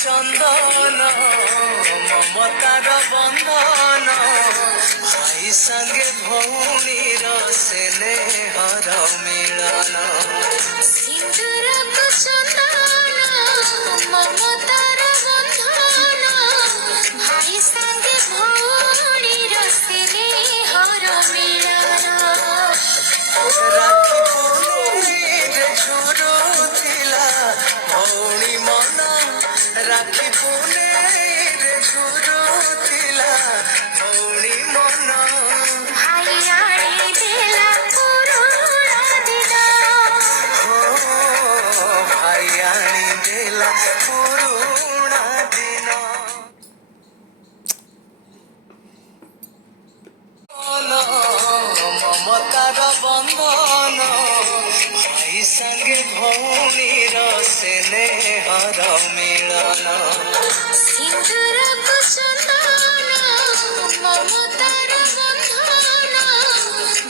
চন্দন মমতার বন্ধন ভাই সঙ্গে ভৌণীর স্নেহর মিলন সিন্দুরক চন্দন মমতার বন্ধন ভাই সঙ্গে ভৌণীর স্নেহর মিলন রাখি পুনেরে ঝুরু ଥିଲା ভৌণী মন রাখি পুনেরে ঝুরু ଥିଲା ভৌণী মন ভাই আনি দেলা পুরুଣା দিন ভাই আনি দেলা পুরুଣା দিন মমতার বন্ধন ভাই সঙ্গে ভৌণীর স্নেহর মিলন সিন্দুরক চন্দন মমতার বন্ধন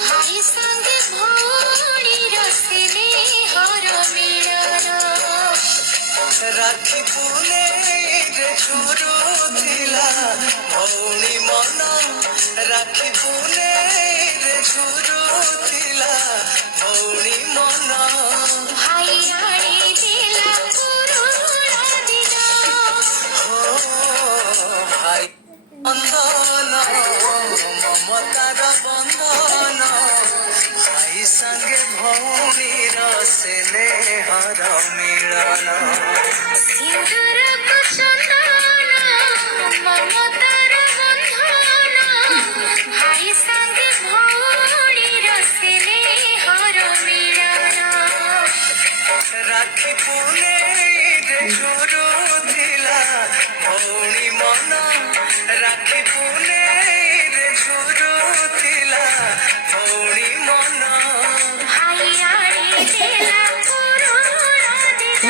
ভাই সঙ্গে ভৌণীর স্নেহর মিলন রাখি পুনেরে ঝুরু ଥିଲା ভৌণী মন রাখি পুনেরে ঝুরু ଥିଲା ভৌণী মন ভাই আনি দেলা পুরুଣା দিন ভাই বন্ধন মমতার বন্ধন ভাই সঙ্গে ভৌণীর স্নেহর মিলন সিন্দুরক চন্দন মমতার বন্ধন ভাই সঙ্গে ভৌণীর স্নেহর মিলন রাখি পুনেরে ঝুরু ଥିଲା ভৌণী মন রাখি পুনেরে ঝুরু ଥିଲା ভৌণী মন ভাই আনি দেলা পুরুଣା দিন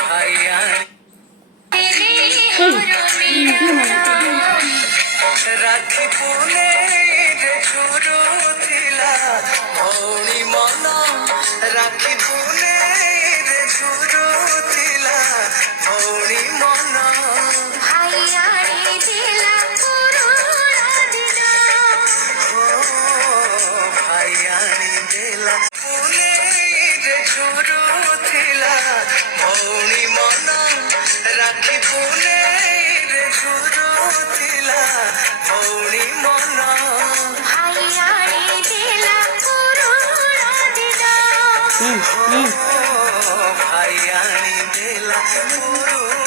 ভাই স্নেহর মিলন রাখি পুনেরে ঝুরু ଥିଲା ভৌণী মନ রাখি পুনেরে ঝুরু ଥିଲା ভৌণী মନ ভাই আনি দেলা পুরুଣା দিন ভাই আনি দেলা পুনেরে ঝুরু ଥିଲା ভৌণী মନ রাখି পুନେରେ ঝୁରୁ ଥିଲା ଭଉଣୀ ମନ ভাই আনি দেলা পুরুଣା দিন ଭାଇ ଆଣି ଦେଲା ପୁରୁଣା